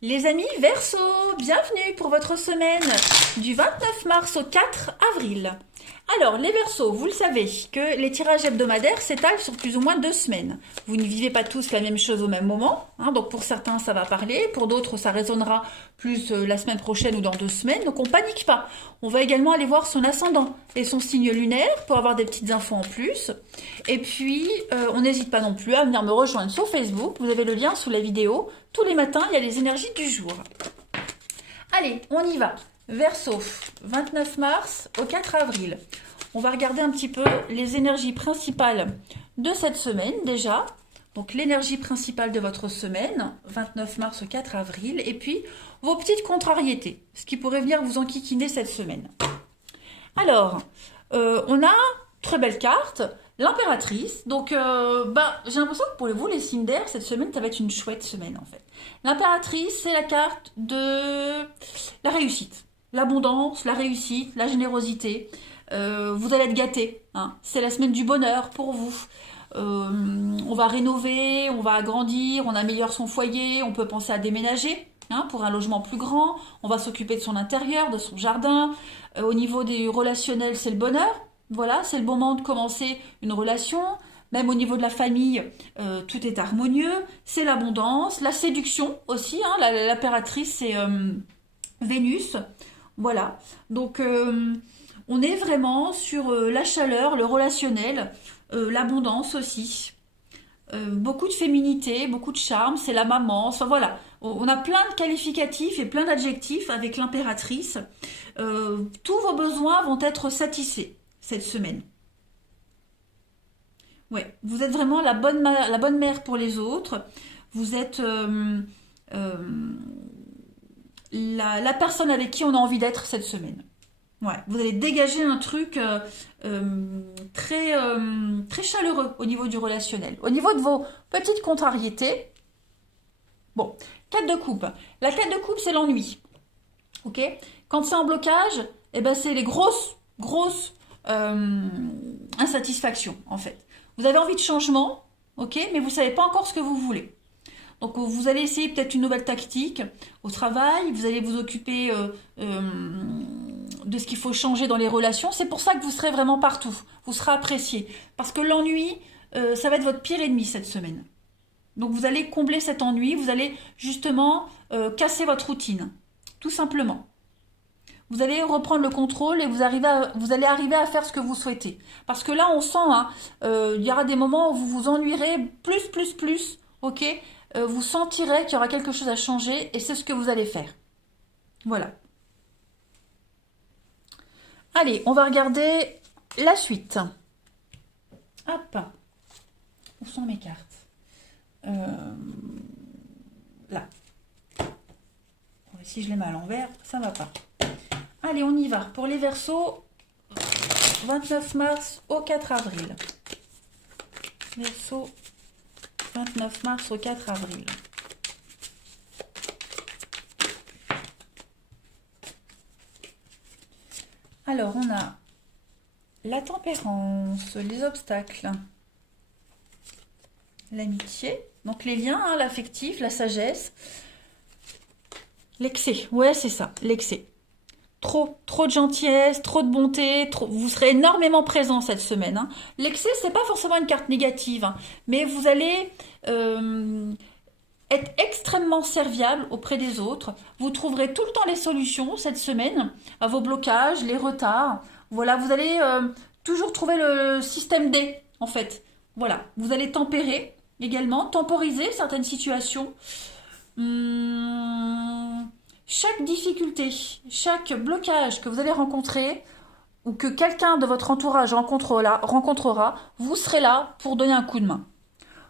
Les amis Verseau, bienvenue pour votre semaine du 29 mars au 4 avril. Alors, les Verseaux, vous le savez que les tirages hebdomadaires s'étalent sur plus ou moins 2 semaines. Vous ne vivez pas tous la même chose au même moment, hein, donc pour certains ça va parler, pour d'autres ça résonnera plus la semaine prochaine ou dans 2 semaines, donc on panique pas. On va également aller voir son ascendant et son signe lunaire pour avoir des petites infos en plus. Et puis, on n'hésite pas non plus à venir me rejoindre sur Facebook, vous avez le lien sous la vidéo. Tous les matins, il y a les énergies du jour. Allez, on y va. Verseau, 29 mars au 4 avril. On va regarder un petit peu les énergies principales de cette semaine déjà. Donc l'énergie principale de votre semaine, 29 mars au 4 avril. Et puis vos petites contrariétés, ce qui pourrait venir vous enquiquiner cette semaine. Alors, on a très belle carte, l'impératrice. Donc, j'ai l'impression que pour vous, les signes d'air, cette semaine, ça va être une chouette semaine en fait. L'impératrice, c'est la carte de la réussite, l'abondance, la réussite, la générosité. Vous allez être gâtés, hein. C'est la semaine du bonheur pour vous. On va rénover, on va agrandir, on améliore son foyer, on peut penser à déménager, hein, pour un logement plus grand. On va s'occuper de son intérieur, de son jardin. Au niveau des relationnels, c'est le bonheur. Voilà, c'est le bon moment de commencer une relation. Même au niveau de la famille, tout est harmonieux. C'est l'abondance, la séduction aussi, hein. L'impératrice, c'est Vénus. Voilà. Donc, on est vraiment sur la chaleur, le relationnel, l'abondance aussi. Beaucoup de féminité, beaucoup de charme, c'est la maman. Enfin voilà, on a plein de qualificatifs et plein d'adjectifs avec l'impératrice. Tous vos besoins vont être satisfaits cette semaine. Ouais, vous êtes vraiment la bonne mère pour les autres. Vous êtes la personne avec qui on a envie d'être cette semaine. Ouais, vous allez dégager un truc très chaleureux au niveau du relationnel. Au niveau de vos petites contrariétés, bon, 4 de coupe. La 4 de coupe, c'est l'ennui. Ok. Quand c'est en blocage, eh ben, c'est les grosses insatisfactions, en fait. Vous avez envie de changement, ok, mais vous ne savez pas encore ce que vous voulez. Donc vous allez essayer peut-être une nouvelle tactique au travail, vous allez vous occuper de ce qu'il faut changer dans les relations. C'est pour ça que vous serez vraiment partout, vous serez apprécié. Parce que l'ennui, ça va être votre pire ennemi cette semaine. Donc vous allez combler cet ennui, vous allez justement casser votre routine, tout simplement. Vous allez reprendre le contrôle et vous allez arriver à faire ce que vous souhaitez. Parce que là, on sent, hein, il y aura des moments où vous vous ennuierez plus, ok. Vous sentirez qu'il y aura quelque chose à changer et c'est ce que vous allez faire. Voilà. Allez, on va regarder la suite. Hop. Où sont mes cartes Là. Si je les mets à l'envers, ça va pas. Allez, on y va. Pour les Verseaux, 29 mars au 4 avril. Verseau, 29 mars au 4 avril. Alors, on a la tempérance, les obstacles, l'amitié, donc les liens, hein, l'affectif, la sagesse, l'excès. Ouais, c'est ça, l'excès. Trop de gentillesse, trop de bonté, vous serez énormément présent cette semaine, hein. L'excès, c'est pas forcément une carte négative, hein, mais vous allez être extrêmement serviable auprès des autres. Vous trouverez tout le temps les solutions cette semaine à vos blocages, les retards. Voilà, vous allez toujours trouver le système D, en fait. Voilà, vous allez tempérer également, temporiser certaines situations. Chaque difficulté, chaque blocage que vous allez rencontrer ou que quelqu'un de votre entourage rencontrera, vous serez là pour donner un coup de main.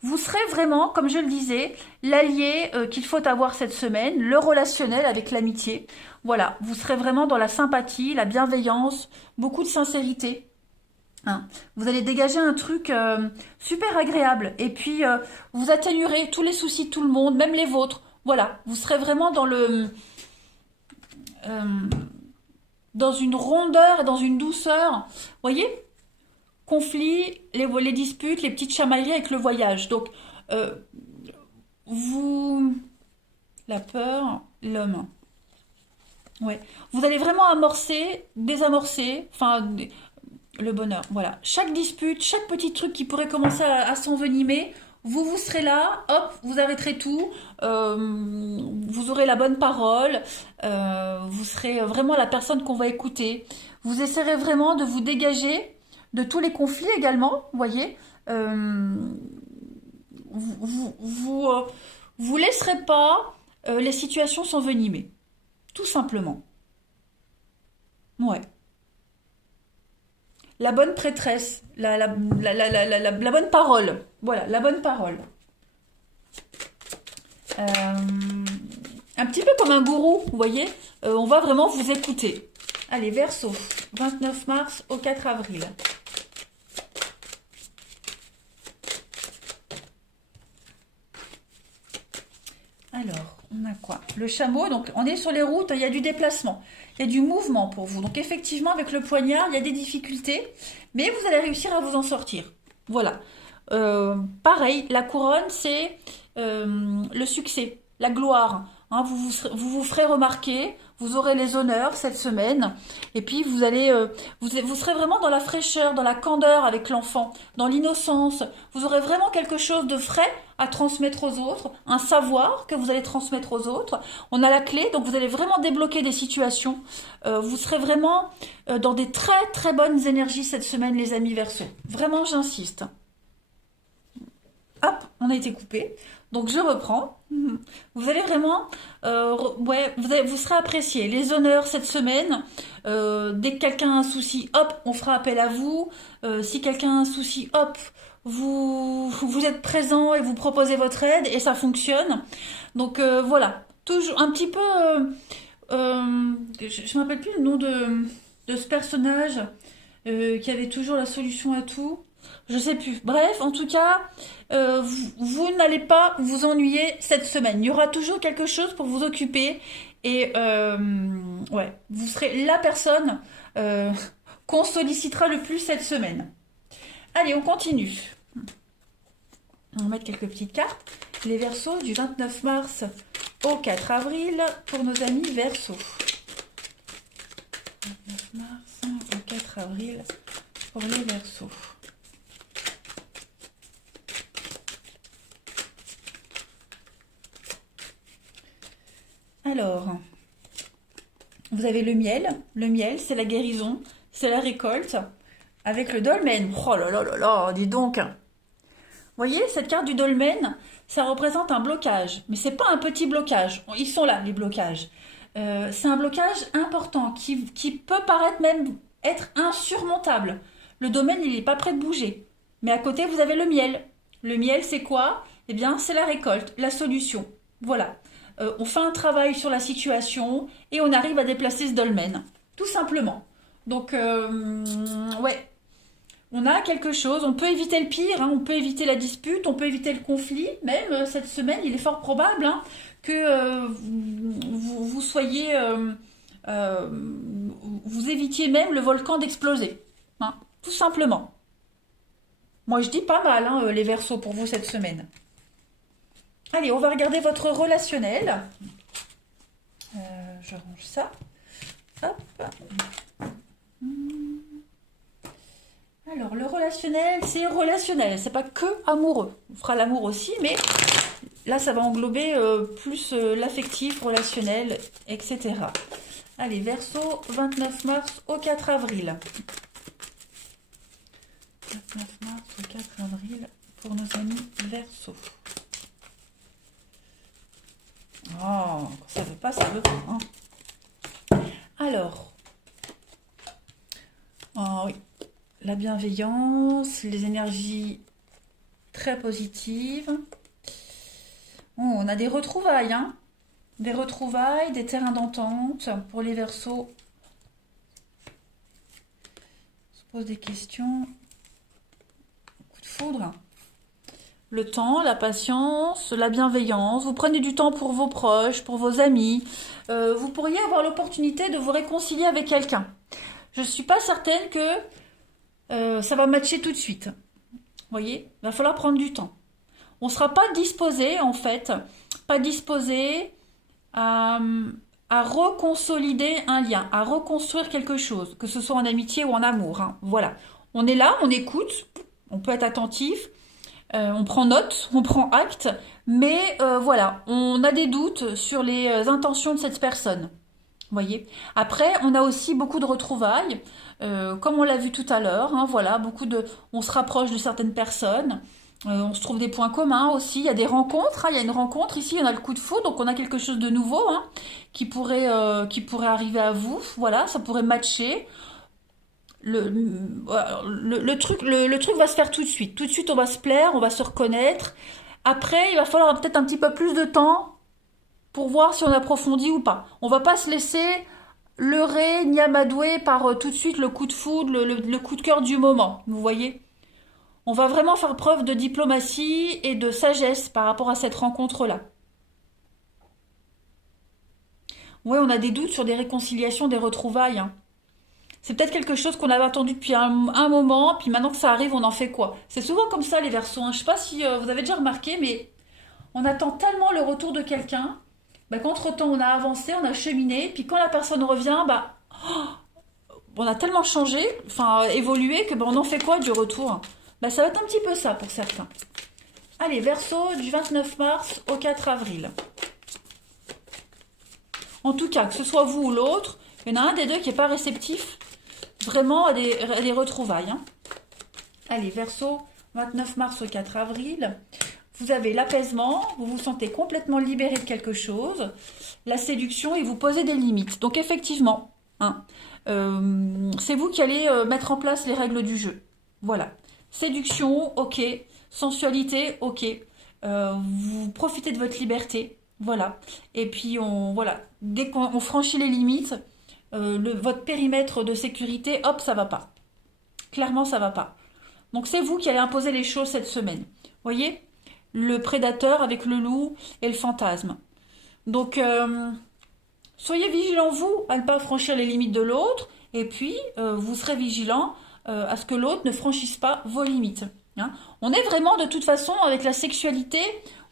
Vous serez vraiment, comme je le disais, l'allié qu'il faut avoir cette semaine, le relationnel avec l'amitié. Voilà, vous serez vraiment dans la sympathie, la bienveillance, beaucoup de sincérité. Hein. Vous allez dégager un truc super agréable et puis vous atténuerez tous les soucis de tout le monde, même les vôtres. Voilà, vous serez vraiment dans une rondeur et dans une douceur. Voyez, conflits, les disputes, les petites chamailleries avec le voyage. Donc, vous la peur, l'homme. Ouais. Vous allez vraiment amorcer, désamorcer, enfin, le bonheur. Voilà. Chaque dispute, chaque petit truc qui pourrait commencer à s'envenimer, vous serez là, hop, vous arrêterez tout, vous aurez la bonne parole, vous serez vraiment la personne qu'on va écouter. Vous essaierez vraiment de vous dégager de tous les conflits également, vous voyez. Vous laisserez pas les situations s'envenimer, tout simplement. Ouais. La bonne prêtresse, la bonne parole. Voilà, la bonne parole. Un petit peu comme un gourou, vous voyez. On va vraiment vous écouter. Allez, Verseau, 29 mars au 4 avril. Alors, on a quoi? Le chameau, donc on est sur les routes, il y a du déplacement, il y a du mouvement pour vous. Donc effectivement, avec le poignard, il y a des difficultés, mais vous allez réussir à vous en sortir. Voilà. Pareil, la couronne, c'est le succès, la gloire. Hein, vous ferez remarquer, vous aurez les honneurs cette semaine, et puis vous allez, vous serez vraiment dans la fraîcheur, dans la candeur avec l'enfant, dans l'innocence. Vous aurez vraiment quelque chose de frais à transmettre aux autres, un savoir que vous allez transmettre aux autres. On a la clé, donc vous allez vraiment débloquer des situations. Vous serez vraiment dans des très très bonnes énergies cette semaine, les amis Verseau. Vraiment, j'insiste. Hop, on a été coupé. Donc je reprends. Vous allez vraiment, ouais, vous serez apprécié. Les honneurs cette semaine. Dès que quelqu'un a un souci, hop, on fera appel à vous. Si quelqu'un a un souci, hop, vous êtes présent et vous proposez votre aide et ça fonctionne. Donc voilà, toujours un petit peu. Je me rappelle plus le nom de ce personnage qui avait toujours la solution à tout. Je sais plus. Bref, en tout cas, vous n'allez pas vous ennuyer cette semaine. Il y aura toujours quelque chose pour vous occuper. Et ouais, vous serez la personne qu'on sollicitera le plus cette semaine. Allez, on continue. On va mettre quelques petites cartes. Les Verseaux du 29 mars au 4 avril pour nos amis Verseaux. 29 mars au 4 avril pour les Verseaux. Alors, vous avez le miel. Le miel, c'est la guérison, c'est la récolte. Avec le dolmen. Oh là là là là, dis donc. Vous voyez, cette carte du dolmen, ça représente un blocage. Mais c'est pas un petit blocage. Ils sont là, les blocages. C'est un blocage important qui peut paraître même être insurmontable. Le dolmen, il n'est pas prêt de bouger. Mais à côté, vous avez le miel. Le miel, c'est quoi? Eh bien, c'est la récolte, la solution. Voilà. On fait un travail sur la situation et on arrive à déplacer ce dolmen. Tout simplement. Donc, ouais. On a quelque chose, on peut éviter le pire, hein, on peut éviter la dispute, on peut éviter le conflit. Même cette semaine, il est fort probable hein, que vous soyez, vous évitiez même le volcan d'exploser. Hein, tout simplement. Moi, je dis pas mal, hein, les Verseaux pour vous cette semaine. Allez, on va regarder votre relationnel. Je range ça. Hop. Alors, le relationnel, c'est relationnel. C'est pas que amoureux. On fera l'amour aussi, mais là, ça va englober plus l'affectif, relationnel, etc. Allez, Verseau, 29 mars au 4 avril. 29 mars au 4 avril pour nos amis Verseau. Oh, quand ça veut pas, ça veut pas. Hein. Alors, oh oui, la bienveillance, les énergies très positives. Oh, on a des retrouvailles, hein. Des retrouvailles, des terrains d'entente pour les Verseaux. On se pose des questions. Coup de foudre. Le temps, la patience, la bienveillance. Vous prenez du temps pour vos proches, pour vos amis. Vous pourriez avoir l'opportunité de vous réconcilier avec quelqu'un. Je ne suis pas certaine que ça va matcher tout de suite. Vous voyez, il va falloir prendre du temps. On ne sera pas disposé, en fait. Pas disposé à, à reconsolider un lien, à reconstruire quelque chose, que ce soit en amitié ou en amour, hein. Voilà. On est là, on écoute, on peut être attentif, on prend note, on prend acte, mais voilà, on a des doutes sur les intentions de cette personne. Voyez. Après, on a aussi beaucoup de retrouvailles, comme on l'a vu tout à l'heure, hein, voilà, on se rapproche de certaines personnes, on se trouve des points communs aussi. Il y a des rencontres, hein, il y a une rencontre ici, on a le coup de foudre, donc on a quelque chose de nouveau, hein, qui pourrait arriver à vous. Voilà, ça pourrait matcher. Le truc va se faire tout de suite. Tout de suite, on va se plaire, on va se reconnaître. Après, il va falloir peut-être un petit peu plus de temps pour voir si on approfondit ou pas. On va pas se laisser leurrer ni amadouer par tout de suite le coup de foudre, le coup de cœur du moment. Vous voyez? On va vraiment faire preuve de diplomatie et de sagesse par rapport à cette rencontre-là. Oui, on a des doutes sur des réconciliations, des retrouvailles, hein. C'est peut-être quelque chose qu'on avait attendu depuis un moment, puis maintenant que ça arrive, on en fait quoi? C'est souvent comme ça les Verseaux, hein. Je sais pas si vous avez déjà remarqué, mais on attend tellement le retour de quelqu'un, bah, qu'entre-temps on a avancé, on a cheminé, puis quand la personne revient, bah, on a tellement changé, enfin évolué, que bah, on en fait quoi du retour? Bah, ça va être un petit peu ça pour certains. Allez, Verseau, du 29 mars au 4 avril. En tout cas, que ce soit vous ou l'autre, il y en a un des deux qui n'est pas réceptif vraiment à des retrouvailles, hein. Allez, Verseau, 29 mars au 4 avril. Vous avez l'apaisement, vous vous sentez complètement libéré de quelque chose, la séduction et vous posez des limites. Donc effectivement, hein, c'est vous qui allez mettre en place les règles du jeu. Voilà. Séduction, ok. Sensualité, ok. Vous profitez de votre liberté, voilà. Et puis voilà, dès qu'on franchit les limites, votre périmètre de sécurité, hop, ça va pas. Clairement, ça va pas. Donc c'est vous qui allez imposer les choses cette semaine. Voyez, le prédateur avec le loup et le fantasme. Donc soyez vigilants vous à ne pas franchir les limites de l'autre, et puis vous serez vigilant à ce que l'autre ne franchisse pas vos limites, hein. On est vraiment de toute façon avec la sexualité,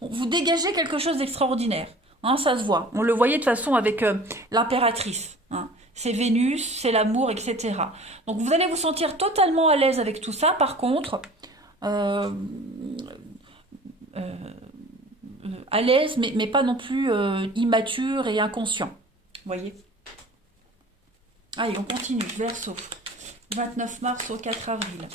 vous dégagez quelque chose d'extraordinaire, hein, ça se voit. On le voyait de toute façon avec l'impératrice, hein. C'est Vénus, c'est l'amour, etc. Donc vous allez vous sentir totalement à l'aise avec tout ça. Par contre, euh, euh, à l'aise, mais pas non plus immature et inconscient. Vous voyez? Allez, on continue. Verseau. 29 mars au 4 avril.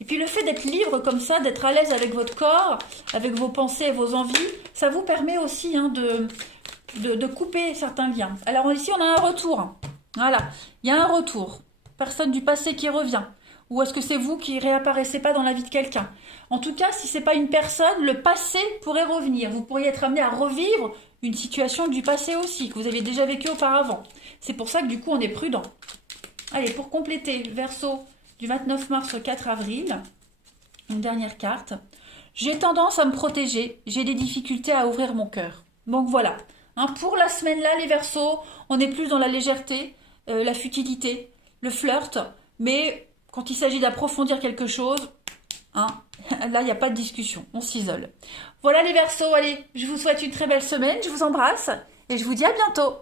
Et puis le fait d'être libre comme ça, d'être à l'aise avec votre corps, avec vos pensées et vos envies, ça vous permet aussi, hein, de couper certains liens. Alors ici, on a un retour. Voilà, il y a un retour. Personne du passé qui revient. Ou est-ce que c'est vous qui réapparaissez pas dans la vie de quelqu'un? En tout cas, si c'est pas une personne, le passé pourrait revenir. Vous pourriez être amené à revivre une situation du passé aussi, que vous avez déjà vécu auparavant. C'est pour ça que du coup, on est prudent. Allez, pour compléter, Verseau, du 29 mars au 4 avril, une dernière carte. J'ai tendance à me protéger, j'ai des difficultés à ouvrir mon cœur. Donc voilà, hein, pour la semaine là, les Verseaux, on est plus dans la légèreté, la futilité, le flirt, mais quand il s'agit d'approfondir quelque chose, hein, là, il n'y a pas de discussion, on s'isole. Voilà les Verseaux, allez, je vous souhaite une très belle semaine, je vous embrasse et je vous dis à bientôt.